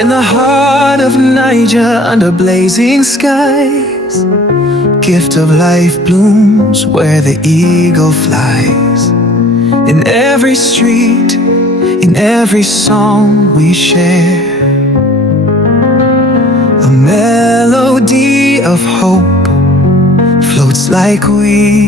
In the heart of Niger, under blazing skies, gift of life blooms where the eagle flies. In every street, in every song we share, a melody of hope floats like we